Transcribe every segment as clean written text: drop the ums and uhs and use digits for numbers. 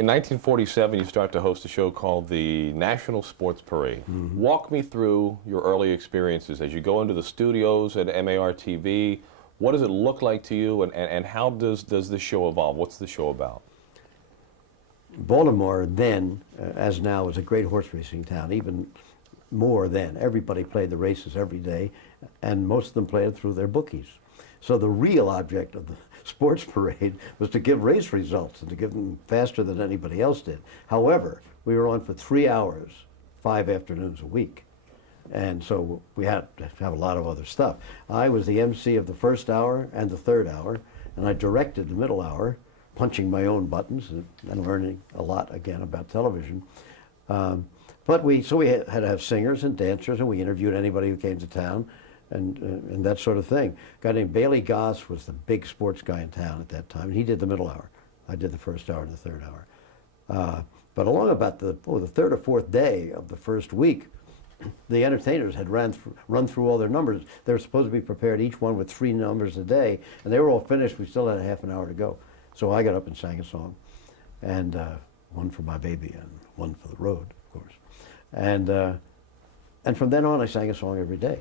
In 1947, you start to host a show called the National Sports Parade. Walk me through your early experiences as you go into the studios at MAR TV. What does it look like to you, and how does the show evolve? What's the show about? Baltimore then, as now, was a great horse racing town, even more then. Everybody played the races every day, and most of them played it through their bookies. So the real object of the sports parade was to give race results and to give them faster than anybody else did. However, we were on for 3 hours, 5 afternoons a week. And so we had to have a lot of other stuff. I was the MC of the first hour and the third hour, and I directed the middle hour, punching my own buttons and learning a lot again about television. But we had to have singers and dancers, and we interviewed anybody who came to town and that sort of thing. A guy named Bailey Goss was the big sports guy in town at that time, and he did the middle hour. I did the first hour and the third hour. But along about the third or fourth day of the first week, the entertainers had run through all their numbers. They were supposed to be prepared, each one with 3 numbers a day, and they were all finished. We still had a half an hour to go. So I got up and sang a song, and one for my baby and one for the road, of course. And from then on, I sang a song every day.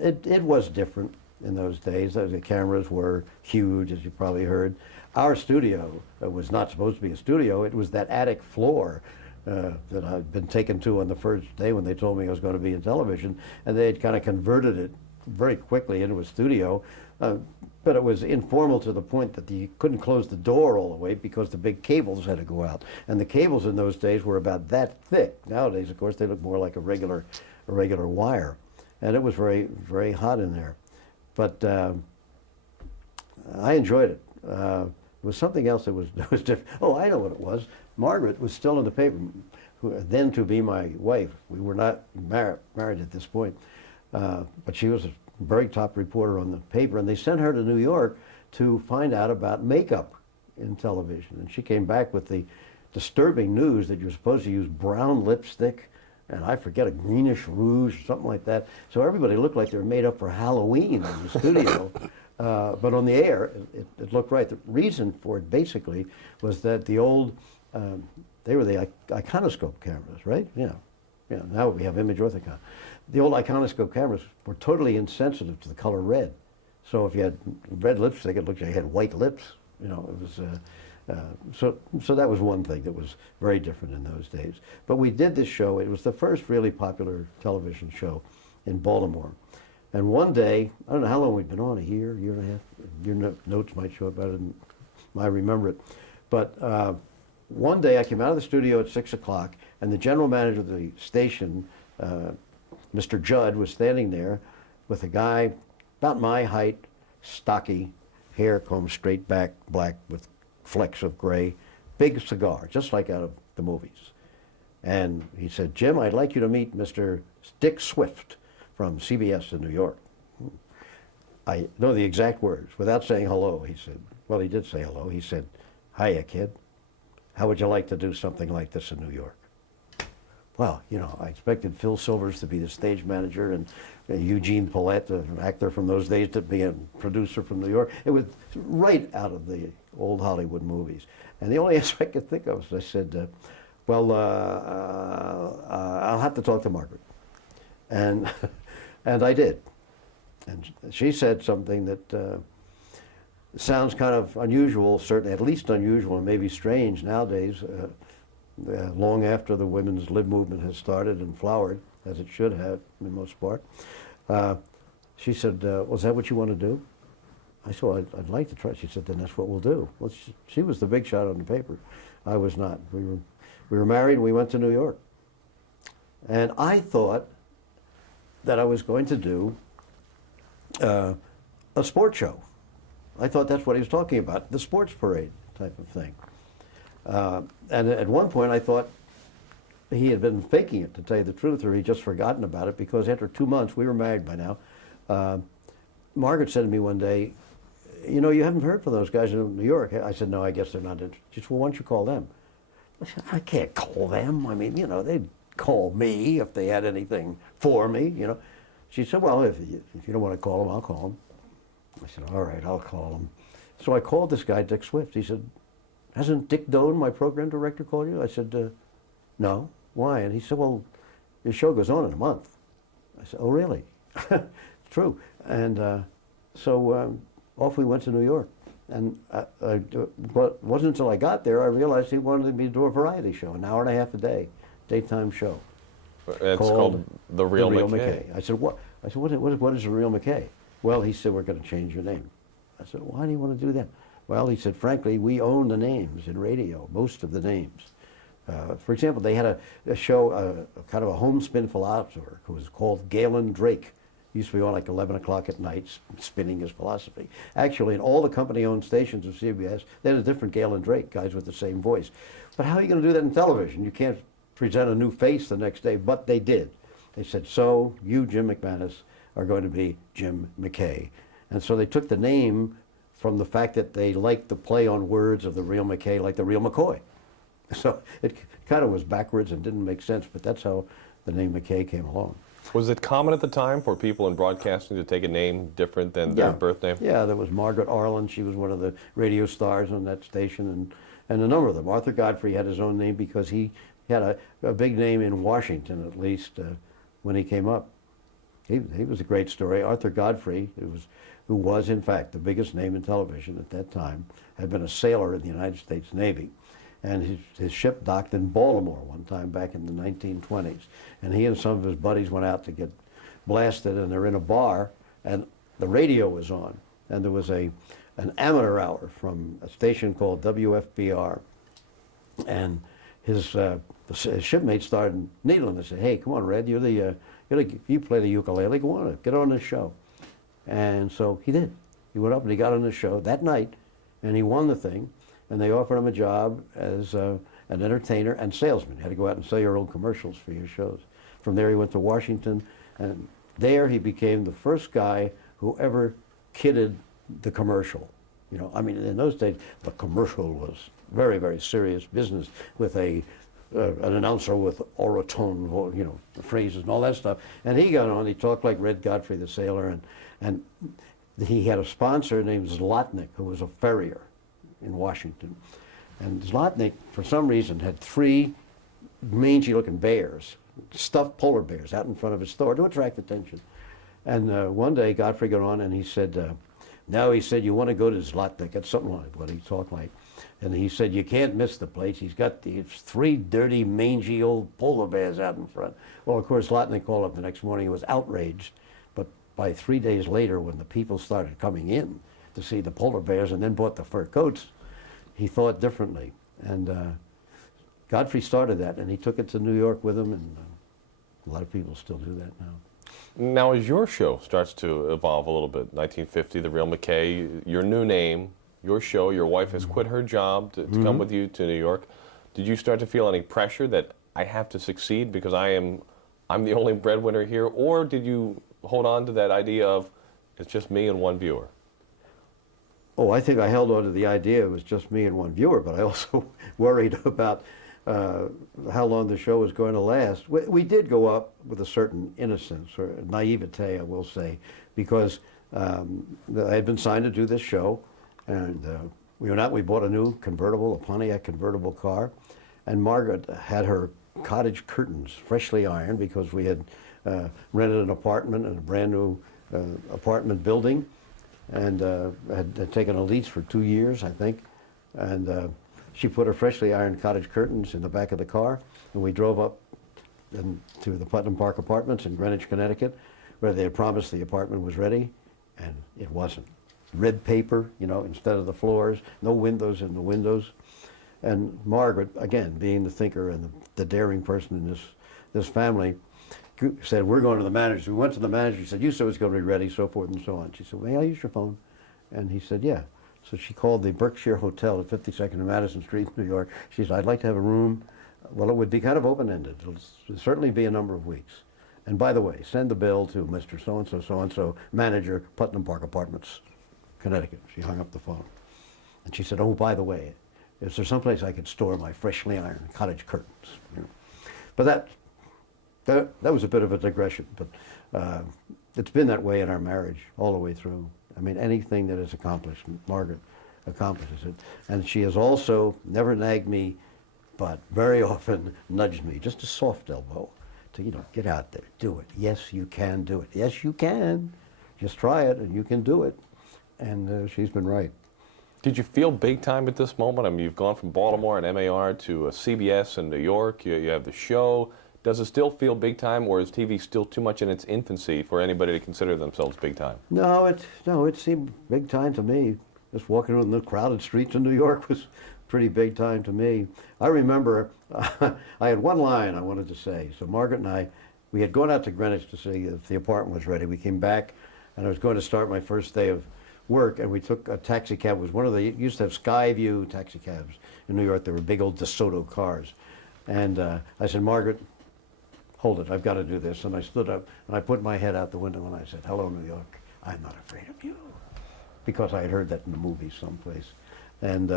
It was different in those days. The cameras were huge, as you probably heard. Our studio was not supposed to be a studio. It was that attic floor that I'd been taken to on the first day when they told me I was going to be in television, and they had kind of converted it very quickly into a studio. But it was informal to the point that you couldn't close the door all the way because the big cables had to go out. And the cables in those days were about that thick. Nowadays, of course, they look more like a regular wire. And it was very, very hot in there. But I enjoyed it. It was something else that was different. Oh, I know what it was. Margaret was still in the paper, then to be my wife. We were not married at this point. But she was a very top reporter on the paper, and they sent her to New York to find out about makeup in television. And she came back with the disturbing news that you're supposed to use brown lipstick, and I forget, a greenish rouge, or something like that. So everybody looked like they were made up for Halloween in the studio. But on the air, it looked right. The reason for it, basically, was that the old, they were the iconoscope cameras, right? Yeah. Now we have image orthicon. The old iconoscope cameras were totally insensitive to the color red. So if you had red lipstick, it looked like you had white lips. You know, it was so that was one thing that was very different in those days. But we did this show. It was the first really popular television show in Baltimore. And one day, I don't know how long we'd been on, a year and a half. Your notes might show about it, and I remember it. But one day I came out of the studio at 6 o'clock, and the general manager of the station, Mr. Judd, was standing there with a guy about my height, stocky, hair combed straight back, black with flecks of gray, big cigar, just like out of the movies. And he said, "Jim, I'd like you to meet Mr. Dick Swift from CBS in New York." I know the exact words. Without saying hello, he said, well, he did say hello. He said, "Hiya, kid. How would you like to do something like this in New York?" Well, you know, I expected Phil Silvers to be the stage manager and Eugene Paulette, an actor from those days, to be a producer from New York. It was right out of the old Hollywood movies. And the only answer I could think of was I said, well, I'll have to talk to Margaret. And, and I did. And she said something that sounds kind of unusual, certainly, at least unusual and maybe strange nowadays. Long after the women's lib movement has started and flowered, as it should have in most part. She said, "Was that what you want to do?" I said, well, I'd like to try. She said, "Then that's what we'll do." Well, she was the big shot on the paper. I was not. We were married and we went to New York. And I thought that I was going to do a sports show. I thought that's what he was talking about, the sports parade type of thing. And at one point I thought he had been faking it, to tell you the truth, or he'd just forgotten about it, because after 2 months, we were married by now, Margaret said to me one day, "You know, you haven't heard from those guys in New York." I said, "No, I guess they're not interested." She said, "Well, why don't you call them?" I said, "I can't call them. I mean, you know, they'd call me if they had anything for me, you know." She said, "Well, if you don't want to call them, I'll call them." I said, "All right, I'll call them." So I called this guy, Dick Swift. He said, hasn't Dick Doan, my program director, called you? I said, no. Why? And he said, well, your show goes on in a month. I said, oh, really? It's true. And so off we went to New York. And but it wasn't until I got there I realized he wanted me to do a variety show, an hour and a half a day, daytime show. It's called The Real McKay. I said, what? I said, what is The Real McKay? Well, he said, we're going to change your name. I said, why do you want to do that? Well, he said, frankly, we own the names in radio, most of the names. For example, they had a show, kind of a homespin philosopher who was called Galen Drake. He used to be on like 11 o'clock at night spinning his philosophy. Actually, in all the company-owned stations of CBS, they had a different Galen Drake, guys with the same voice. But how are you going to do that in television? You can't present a new face the next day, but they did. They said, so you, Jim McManus, are going to be Jim McKay. And so they took the name from the fact that they liked the play on words of The Real McKay, like The Real McCoy. So it kind of was backwards and didn't make sense, but that's how the name McKay came along. Was it common at the time for people in broadcasting to take a name different than their birth name? Yeah, there was Margaret Arlen. She was one of the radio stars on that station, and a number of them. Arthur Godfrey had his own name because he had a big name in Washington, at least, when he came up. He was a great story. Arthur Godfrey, who was, in fact, the biggest name in television at that time, had been a sailor in the United States Navy. And his ship docked in Baltimore one time back in the 1920s. And he and some of his buddies went out to get blasted, and they're in a bar, and the radio was on. And there was an amateur hour from a station called WFBR. And his shipmates started needling. They said, hey, come on, Red, you play the ukulele, go on, get on this show. And so he did. He went up and he got on the show that night, and he won the thing. And they offered him a job as an entertainer and salesman. You had to go out and sell your own commercials for your shows. From there he went to Washington, and there he became the first guy who ever kidded the commercial. You know, I mean, in those days, the commercial was very, very serious business with an announcer with orotone, you know, phrases and all that stuff. And he got on, he talked like Red Godfrey the sailor, and he had a sponsor named Zlotnick, who was a farrier in Washington. And Zlotnick, for some reason, had 3 mangy-looking bears, stuffed polar bears, out in front of his store to attract attention. And one day, Godfrey got on and he said, now he said, you want to go to Zlotnick? That's something like what he talked like. And he said, you can't miss the place. He's got these 3 dirty, mangy old polar bears out in front. Well, of course, Zlotnick called up the next morning and was outraged. But by 3 days later, when the people started coming in to see the polar bears and then bought the fur coats, he thought differently. And Godfrey started that, and he took it to New York with him, and a lot of people still do that now. Now, as your show starts to evolve a little bit, 1950, The Real McKay, your new name, your show, your wife has quit her job to come with you to New York. Did you start to feel any pressure that I have to succeed because I'm the only breadwinner here, or did you hold on to that idea of it's just me and one viewer? Oh, I think I held on to the idea it was just me and one viewer, but I also worried about how long the show was going to last. We did go up with a certain innocence or naivete, I will say, because I had been signed to do this show, and we went out, we bought a new convertible, a Pontiac convertible car, and Margaret had her cottage curtains freshly ironed because we had rented an apartment in a brand new apartment building, and had taken a lease for 2 years, I think. And she put her freshly ironed cottage curtains in the back of the car, and we drove up to the Putnam Park Apartments in Greenwich, Connecticut, where they had promised the apartment was ready, and it wasn't. Red paper, you know, instead of the floors, no windows in the windows. And Margaret, again, being the thinker and the daring person in this family, said, we're going to the manager. We went to the manager. He said, you said it was going to be ready, so forth and so on. She said, may I use your phone? And he said, yeah. So she called the Berkshire Hotel at 52nd and Madison Street, New York. She said, I'd like to have a room. Well, it would be kind of open-ended. It'll certainly be a number of weeks. And by the way, send the bill to Mr. So-and-so, so-and-so, manager, Putnam Park Apartments, Connecticut. She hung up the phone. And she said, oh, by the way, is there someplace I could store my freshly ironed cottage curtains? You know. But that was a bit of a digression, but it's been that way in our marriage all the way through. I mean, anything that is accomplished, Margaret accomplishes it. And she has also never nagged me, but very often nudged me, just a soft elbow, to, get out there, do it. Yes, you can do it. Yes, you can. Just try it, and you can do it. And she's been right. Did you feel big time at this moment? I mean, you've gone from Baltimore and MAR to CBS in New York. You have the show. Does it still feel big time, or is TV still too much in its infancy for anybody to consider themselves big time? No, it seemed big time to me. Just walking around the crowded streets of New York was pretty big time to me. I remember I had one line I wanted to say. So Margaret and I, we had gone out to Greenwich to see if the apartment was ready. We came back, and I was going to start my first day of work, and we took a taxi cab. It was one of the, used to have Skyview taxi cabs in New York. They were big old DeSoto cars. And I said, Margaret, hold it, I've got to do this. And I stood up, and I put my head out the window, and I said, hello, New York, I'm not afraid of you. Because I had heard that in the movies someplace. And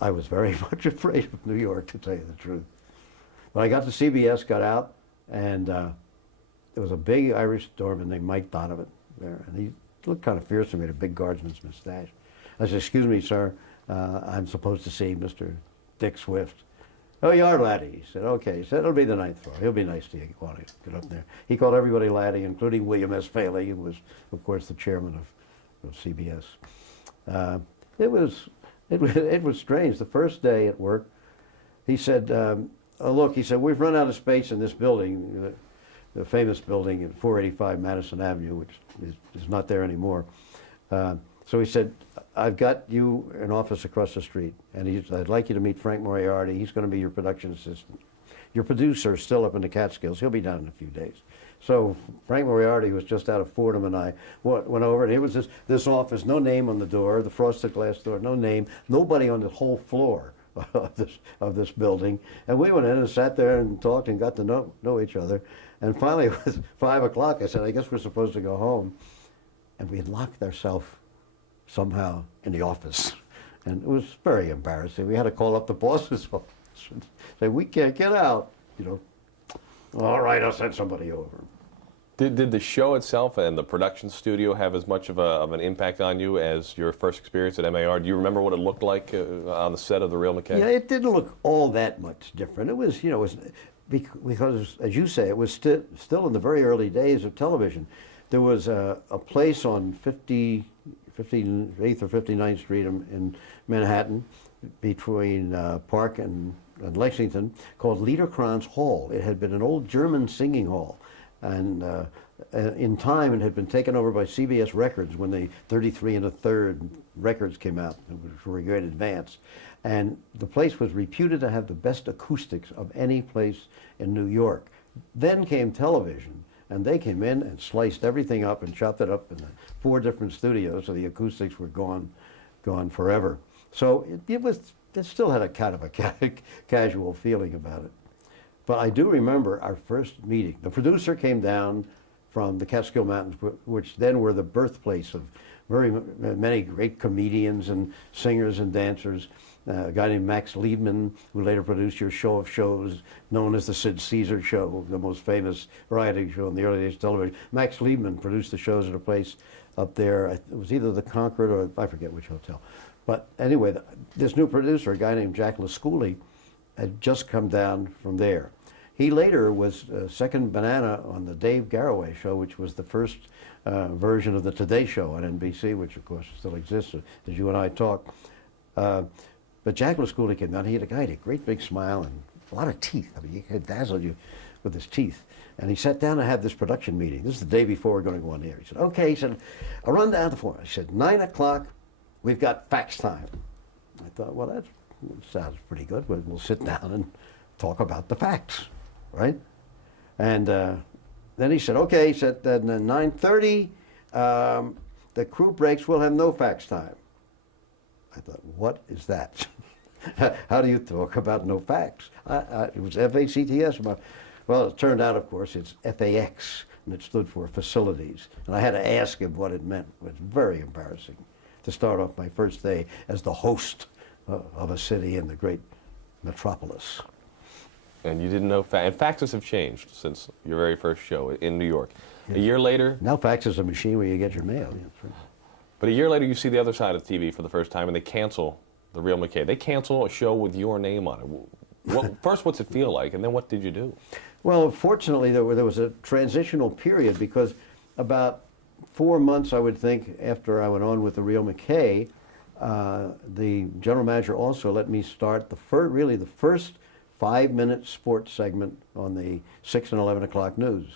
I was very much afraid of New York, to tell you the truth. But I got to CBS, got out, and there was a big Irish doorman named Mike Donovan there, and he looked kind of fierce to me, had a big guardsman's mustache. I said, excuse me, sir, I'm supposed to see Mr. Dick Swift. Oh, you are, laddie. He said, okay. He said, it'll be the ninth floor. He'll be nice to you. Go on, get up there. He called everybody laddie, including William S. Paley, who was, of course, the chairman of CBS. It was strange. The first day at work, he said, oh, look, he said, we've run out of space in this building, the famous building at 485 Madison Avenue, which is not there anymore. So he said, I've got you an office across the street, and I'd like you to meet Frank Moriarty. He's going to be your production assistant. Your producer is still up in the Catskills. He'll be down in a few days. So Frank Moriarty was just out of Fordham, and I went over, and it was this office, no name on the door, the frosted glass door, no name, nobody on the whole floor of this building. And we went in and sat there and talked and got to know each other. And finally, it was 5 o'clock. I said, I guess we're supposed to go home. And we had locked ourselves somehow in the office. And it was very embarrassing. We had to call up the boss's office and say, we can't get out. All right, I'll send somebody over. Did the show itself and the production studio have as much of an impact on you as your first experience at MAR? Do you remember what it looked like on the set of The Real McKay? Yeah, it didn't look all that much different. It was, because, as you say, it was still in the very early days of television. There was a place on 58th or 59th Street in Manhattan, between Park and Lexington, called Liederkranz Hall. It had been an old German singing hall. And in time, it had been taken over by CBS Records when the 33 1/3 records came out, which were a great advance. And the place was reputed to have the best acoustics of any place in New York. Then came television, and they came in and sliced everything up and chopped it up in 4 different studios, so the acoustics were gone forever. So it still had a kind of a casual feeling about it. But I do remember our first meeting. The producer came down from the Catskill Mountains, which then were the birthplace of many great comedians and singers and dancers. A guy named Max Liebman, who later produced your show of shows, known as the Sid Caesar Show, the most famous variety show in the early days of television. Max Liebman produced the shows at a place up there. It was either the Concord or I forget which hotel. But anyway, this new producer, a guy named Jack Lascouli, had just come down from there. He later was second banana on the Dave Garroway Show, which was the first version of the Today Show on NBC, which of course still exists as you and I talk. But Jack Lascouli came down. He had a great big smile and a lot of teeth. I mean, he could dazzle you with his teeth. And he sat down and had this production meeting. This is the day before we're going to go on air. He said, okay, he said, I'll run down the floor. He said, 9 o'clock, we've got fax time. I thought, well, that sounds pretty good. We'll sit down and talk about the facts, right? And then he said, okay, he said, at 9:30, the crew breaks, we'll have no fax time. I thought, what is that? How do you talk about no fax? It was FACTS. Well, it turned out, of course, it's FAX, and it stood for facilities. And I had to ask him what it meant. It was very embarrassing to start off my first day as the host of a city in the great metropolis. And you didn't know and faxes have changed since your very first show in New York. Yes. A year later? Now fax is a machine where you get your mail. Yeah, But a year later, you see the other side of TV for the first time, and they cancel The Real McKay. They cancel a show with your name on it. First, what's it feel like, and then what did you do? Well, fortunately, there was a transitional period because about 4 months, I would think, after I went on with The Real McKay, the general manager also let me start the first 5-minute sports segment on the 6 and 11 o'clock news.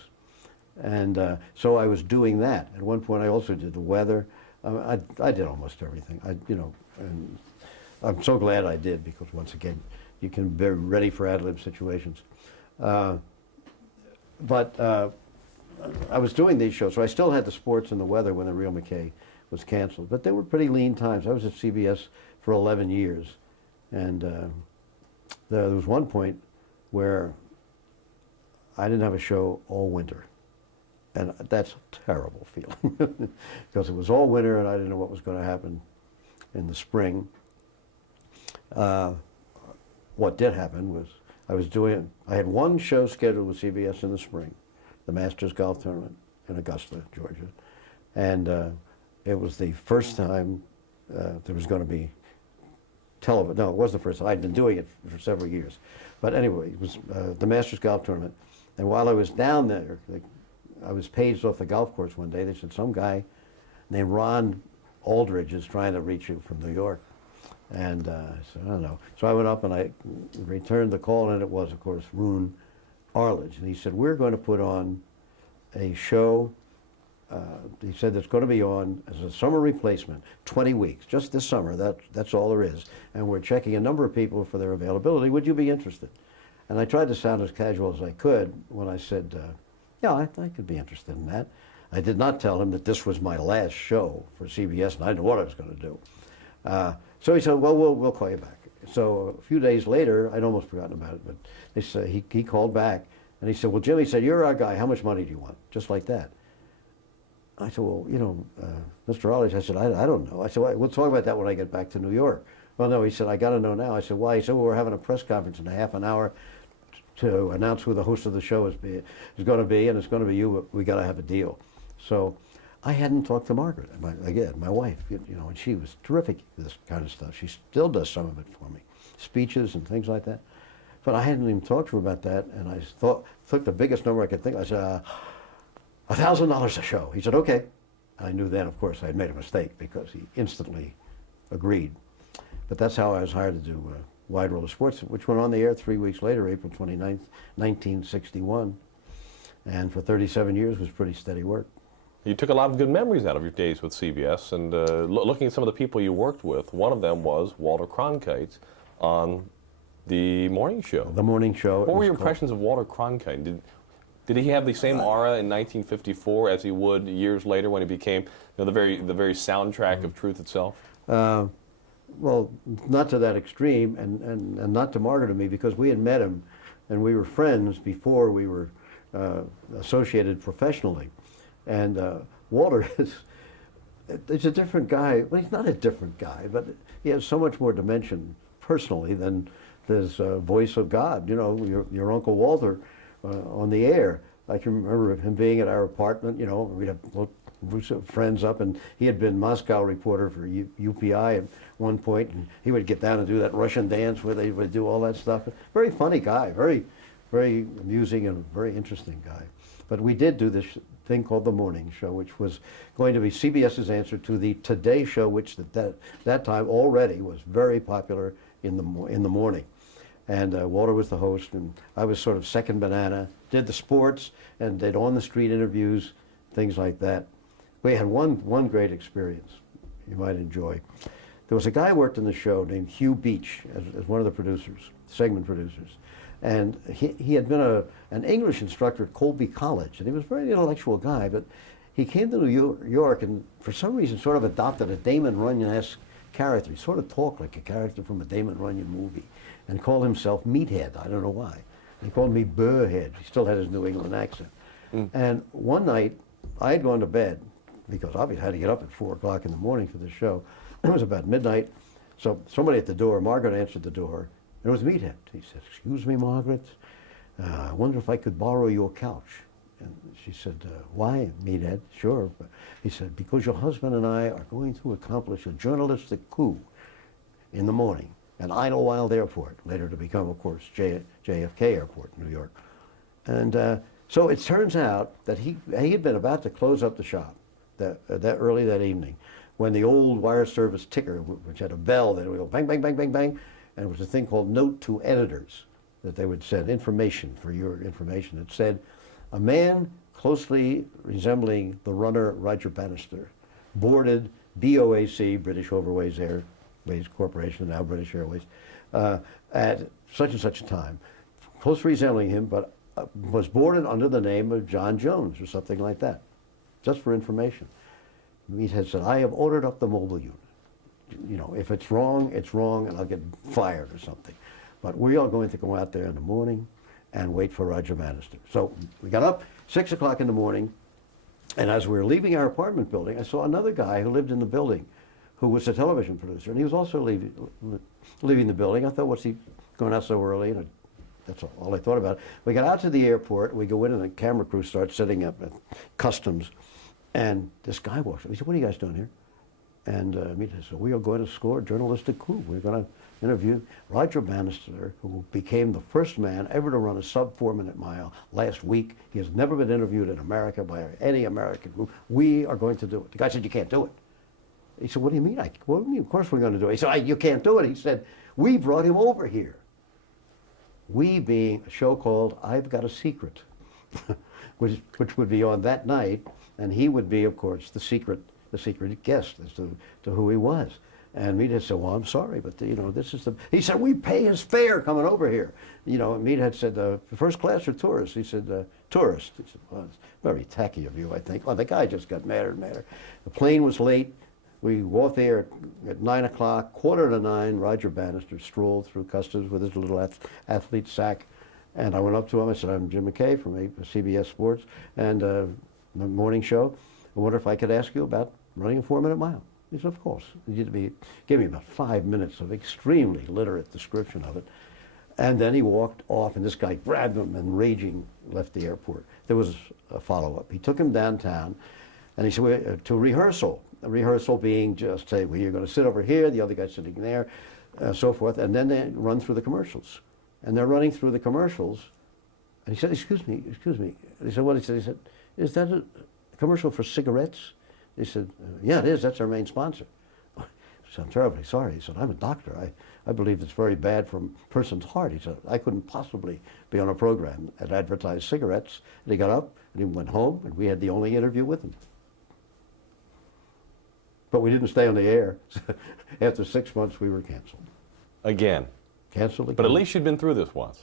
And so I was doing that. At one point, I also did the weather. I did almost everything. And I'm so glad I did because once again, you can be ready for ad-lib situations. But I was doing these shows, so I still had the sports and the weather when The Real McKay was canceled. But they were pretty lean times. I was at CBS for 11 years. And there was one point where I didn't have a show all winter. And that's a terrible feeling because it was all winter and I didn't know what was going to happen in the spring. What did happen was I had one show scheduled with CBS in the spring, the Masters Golf Tournament in Augusta, Georgia. And it was the first time there was going to be television. No, it wasn't the first time. I'd been doing it for several years. But anyway, it was the Masters Golf Tournament. And while I was down there, I was paged off the golf course one day. They said, some guy named Ron Aldridge is trying to reach you from New York. And I said, I don't know. So I went up and I returned the call, and it was, of course, Roone Arledge. And he said, we're going to put on a show. He said it's going to be on as a summer replacement, 20 weeks, just this summer. That's all there is. And we're checking a number of people for their availability. Would you be interested? And I tried to sound as casual as I could when I said, yeah, I could be interested in that. I did not tell him that this was my last show for CBS, and I didn't know what I was going to do. So he said, well, we'll call you back. So a few days later, I'd almost forgotten about it, but they said, he called back, and he said, well, Jimmy said, you're our guy. How much money do you want? Just like that. I said, well, Mr. Arledge, I said, I don't know. I said, well, we'll talk about that when I get back to New York. Well, no, he said, I got to know now. I said, why? He said, well, we're having a press conference in a half an hour to announce who the host of the show is going to be, and it's going to be you, but we got to have a deal. So I hadn't talked to Margaret, my wife, and she was terrific at this kind of stuff. She still does some of it for me, speeches and things like that. But I hadn't even talked to her about that, and I took the biggest number I could think. I said, $1,000 a show. He said, okay. I knew then, of course, I had made a mistake because he instantly agreed. But that's how I was hired to do Wide World of Sports, which went on the air 3 weeks later, April 29th, 1961. And for 37 years was pretty steady work. You took a lot of good memories out of your days with CBS, and looking at some of the people you worked with, one of them was Walter Cronkite on the morning show. The morning show. What were your impressions of Walter Cronkite? Did he have the same aura in 1954 as he would years later when he became the very soundtrack of truth itself? Well, not to that extreme, and not to Margaret and me, because we had met him, and we were friends before we were associated professionally. And Walter is a different guy. Well, he's not a different guy, but he has so much more dimension personally than this voice of God. Your Uncle Walter on the air. I can remember him being at our apartment. We'd have groups of friends up, and he had been Moscow reporter for UPI at one point, and he would get down and do that Russian dance where they would do all that stuff. Very funny guy, very, very amusing and very interesting guy. But we did do this thing called The Morning Show, which was going to be CBS's answer to the Today Show, which at that time already was very popular in the morning. And Walter was the host, and I was sort of second banana, did the sports, and did on-the-street interviews, things like that. We had one great experience you might enjoy. There was a guy who worked in the show named Hugh Beach as one of the producers, segment producers. And he had been an English instructor at Colby College, and he was a very intellectual guy, but he came to New York and for some reason sort of adopted a Damon Runyon-esque character. He sort of talked like a character from a Damon Runyon movie and called himself Meathead. I don't know why. He called me Burrhead. He still had his New England accent. And one night, I had gone to bed because obviously I had to get up at 4 o'clock in the morning for the show. It was about midnight. So somebody at the door, Margaret answered the door, and it was Meathead. He said, excuse me, Margaret, I wonder if I could borrow your couch. And she said, why, Meathead? Sure. He said, because your husband and I are going to accomplish a journalistic coup in the morning at Idlewild Airport, later to become, of course, JFK Airport in New York. And so it turns out that he had been about to close up the shop that early that evening when the old wire service ticker, which had a bell that would go bang, bang, bang, bang, bang, and it was a thing called note to editors that they would send information for your information. It said, a man closely resembling the runner Roger Bannister boarded BOAC, British Overways Airways Corporation, now British Airways, at such and such a time, closely resembling him, but was boarded under the name of John Jones or something like that, just for information. Meathead said, I have ordered up the mobile unit. You know, if it's wrong, and I'll get fired or something. But we are going to go out there in the morning and wait for Roger Bannister. So we got up 6 o'clock in the morning, and as we were leaving our apartment building, I saw another guy who lived in the building who was a television producer, and he was also leaving the building. I thought, what's he going out so early? And that's all I thought about. We got out to the airport, we go in, and the camera crew starts setting up at customs, and this guy walks up. He said, what are you guys doing here? And Meathead said, we are going to score a journalistic coup. We're going to interview Roger Bannister, who became the first man ever to run a sub 4-minute mile last week. He has never been interviewed in America by any American group. We are going to do it. The guy said, you can't do it. He said, what do you mean? What do you mean? Of course we're going to do it. He said, you can't do it. He said, we brought him over here. We being a show called I've Got a Secret, which would be on that night, and he would be, of course, the secret guest as to who he was. And Meathead said, well, I'm sorry, but you know, this is the, he said, we pay his fare coming over here. You know, and Meathead said, first class or tourist? He said, tourist. He said, well, it's very tacky of you, I think. Well, the guy just got madder and madder. The plane was late. We walked there at 9 o'clock, 8:45, Roger Bannister strolled through customs with his little athlete sack. And I went up to him, I said, I'm Jim McKay from CBS Sports and the morning show. I wonder if I could ask you about running a 4-minute mile. He said, of course. He gave me about 5 minutes of extremely literate description of it. And then he walked off, and this guy grabbed him and raging left the airport. There was a follow-up. He took him downtown, and he said, to rehearsal. A rehearsal being just, say, well, you're going to sit over here, the other guy's sitting there, so forth. And then they run through the commercials. And they're running through the commercials. And he said, excuse me. He said, what? He said, is that a commercial for cigarettes? He said, yeah, it is. That's our main sponsor. I said, I'm terribly sorry. He said, I'm a doctor. I believe it's very bad for a person's heart. He said, I couldn't possibly be on a program that advertised cigarettes. And he got up and he went home, and we had the only interview with him. But we didn't stay on the air. After 6 months, we were canceled. Again. Canceled again. But at least you'd been through this once.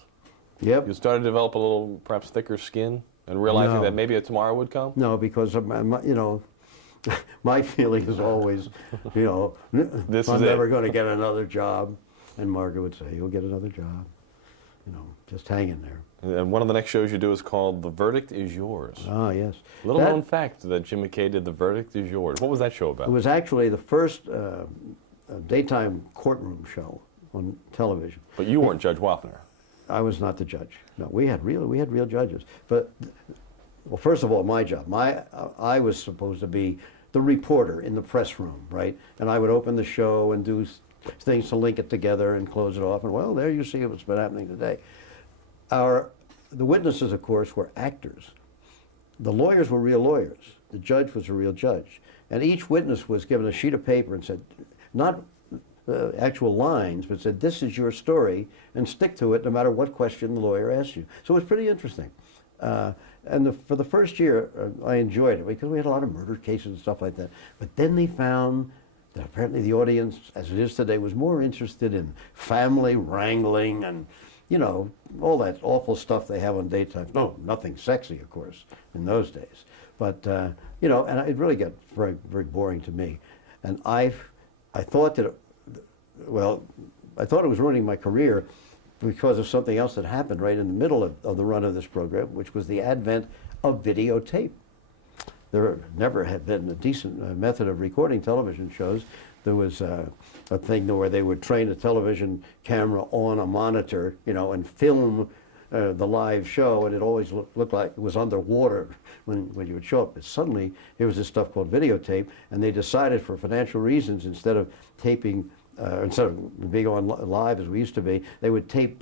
Yep. You started to develop a little, perhaps thicker skin, and realizing that maybe a tomorrow would come? No, because, you know, my feeling is always, you know, I'm never going to get another job. And Margaret would say, you'll get another job. You know, just hang in there. And one of the next shows you do is called The Verdict Is Yours. Ah, yes. Little known fact that Jim McKay did The Verdict Is Yours. What was that show about? It was actually the first daytime courtroom show on television. But you weren't Judge Wapner. I was not the judge. No, we had real judges. But, well, first of all, my job. I was supposed to be the reporter in the press room, right? And I would open the show and do things to link it together and close it off. And, well, there you see what's been happening today. The witnesses, of course, were actors. The lawyers were real lawyers. The judge was a real judge. And each witness was given a sheet of paper and said, not actual lines, but said, this is your story, and stick to it no matter what question the lawyer asks you. So it was pretty interesting. And for the first year, I enjoyed it because we had a lot of murder cases and stuff like that. But then they found that apparently the audience, as it is today, was more interested in family wrangling and, you know, all that awful stuff they have on daytime. No, nothing sexy, of course, in those days. But, you know, and it really got very, very boring to me. And I thought that, well, I thought it was ruining my career because of something else that happened right in the middle of the run of this program, which was the advent of videotape. There never had been a decent method of recording television shows. There was a thing where they would train a television camera on a monitor, you know, and film the live show, and it always looked like it was underwater when you would show up. But suddenly, there was this stuff called videotape, and they decided for financial reasons, instead of taping, instead of being on live as we used to be, they would tape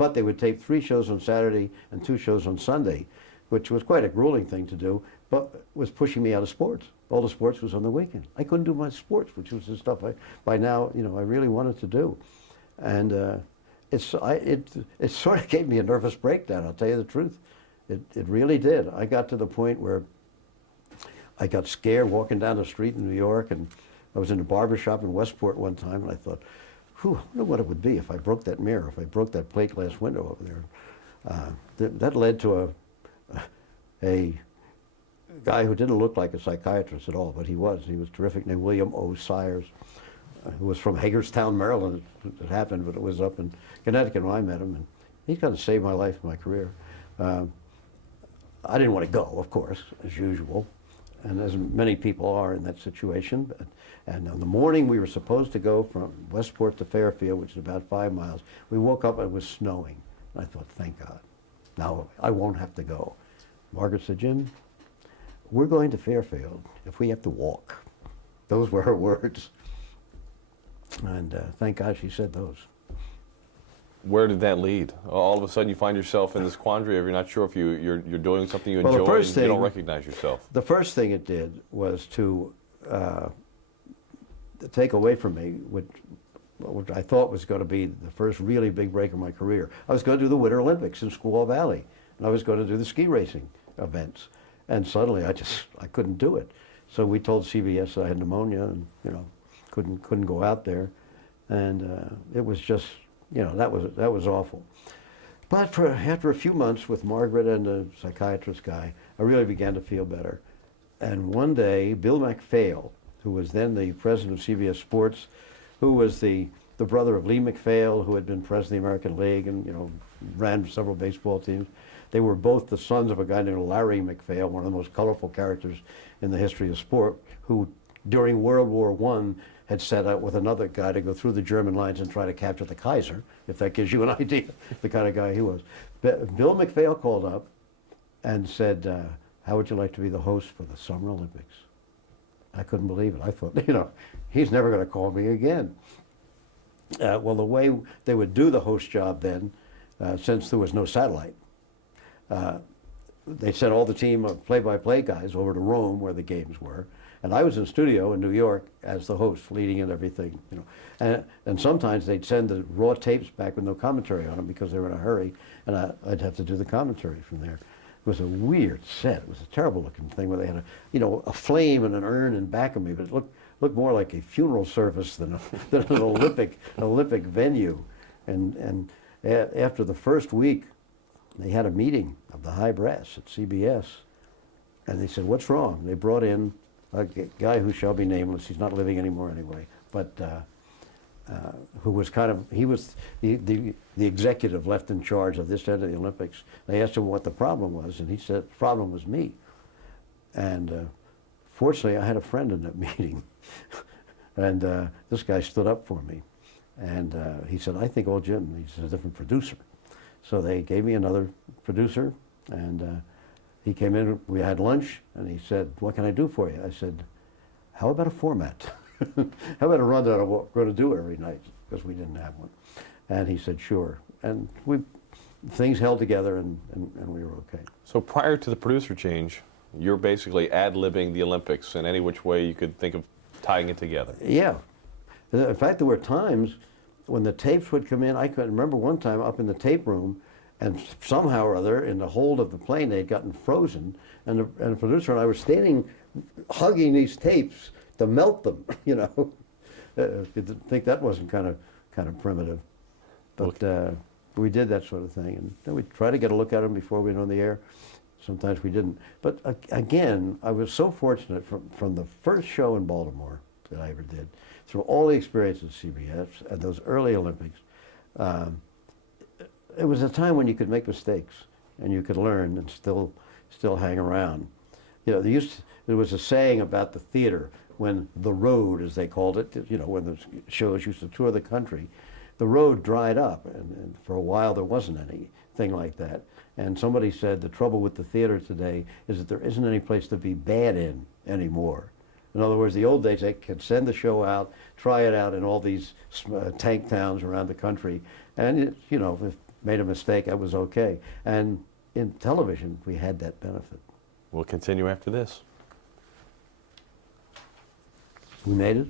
3 shows on Saturday and 2 shows on Sunday, which was quite a grueling thing to do, but was pushing me out of sports. All the sports was on the weekend. I couldn't do my sports, which was the stuff by now, I really wanted to do. And it sort of gave me a nervous breakdown, I'll tell you the truth. It really did. I got to the point where I got scared walking down the street in New York, and I was in a barber shop in Westport one time, and I thought, I wonder what it would be if I broke that mirror, if I broke that plate glass window over there. That led to a guy who didn't look like a psychiatrist at all, but he was. He was terrific, named William O. Sires, who was from Hagerstown, Maryland. It happened, but it was up in Connecticut when I met him, and he kind of saved my life and my career. I didn't want to go, of course, as usual, and as many people are in that situation. And on the morning we were supposed to go from Westport to Fairfield, which is about 5 miles, we woke up and it was snowing. And I thought, thank God, now I won't have to go. Margaret said, Jim, we're going to Fairfield if we have to walk. Those were her words. And thank God she said those. Where did that lead? All of a sudden you find yourself in this quandary of you're not sure if you're doing something you enjoy and you don't recognize yourself. The first thing it did was to take away from me what I thought was going to be the first really big break of my career. I was going to do the Winter Olympics in Squaw Valley, and I was going to do the ski racing events. And suddenly I couldn't do it. So we told CBS I had pneumonia and, couldn't go out there. And it was just, that was awful. But after a few months with Margaret and the psychiatrist guy, I really began to feel better. And one day, Bill McPhail, who was then the president of CBS Sports, who was the brother of Lee McPhail, who had been president of the American League and, ran several baseball teams. They were both the sons of a guy named Larry McPhail, one of the most colorful characters in the history of sport, who during World War I had set out with another guy to go through the German lines and try to capture the Kaiser, if that gives you an idea, the kind of guy he was. Bill McPhail called up and said, how would you like to be the host for the Summer Olympics? I couldn't believe it. I thought, he's never going to call me again. Well, the way they would do the host job then, since there was no satellite, they sent all the team of play-by-play guys over to Rome, where the games were, and I was in studio in New York as the host, leading in everything. And sometimes they'd send the raw tapes back with no commentary on them because they were in a hurry, and I'd have to do the commentary from there. It was a weird set. It was a terrible-looking thing where they had a flame and an urn in back of me, but it looked more like a funeral service than an Olympic venue. And after the first week, they had a meeting of the high brass at CBS, and they said, what's wrong? They brought in a guy who shall be nameless. He's not living anymore anyway, but who was he was the executive left in charge of this end of the Olympics. They asked him what the problem was, and he said, the problem was me. And fortunately, I had a friend in that meeting, and this guy stood up for me. And he said, I think old Jim needs a different producer. So they gave me another producer, and he came in, we had lunch, and he said, what can I do for you? I said, how about a format? How about a rundown of what we're going to do every night? Because we didn't have one. And he said, sure. And things held together, and we were okay. So prior to the producer change, you're basically ad-libbing the Olympics in any which way you could think of tying it together. Yeah. In fact, there were times when the tapes would come in. I could remember one time up in the tape room, and somehow or other, in the hold of the plane, they'd gotten frozen, and the producer and I were standing, hugging these tapes to melt them. You'd think that wasn't kind of primitive, but we did that sort of thing, and then we'd try to get a look at them before we went on the air. Sometimes we didn't. But again, I was so fortunate from the first show in Baltimore that I ever did, through all the experiences at CBS and those early Olympics. It was a time when you could make mistakes and you could learn and still hang around. There was a saying about the theater when the road, as they called it, when the shows used to tour the country, the road dried up, and for a while there wasn't anything like that. And somebody said the trouble with the theater today is that there isn't any place to be bad in anymore. In other words, the old days, they could send the show out, try it out in all these tank towns around the country, and it, you know, if made a mistake, that was okay. And in television, we had that benefit. We'll continue after this. We made it.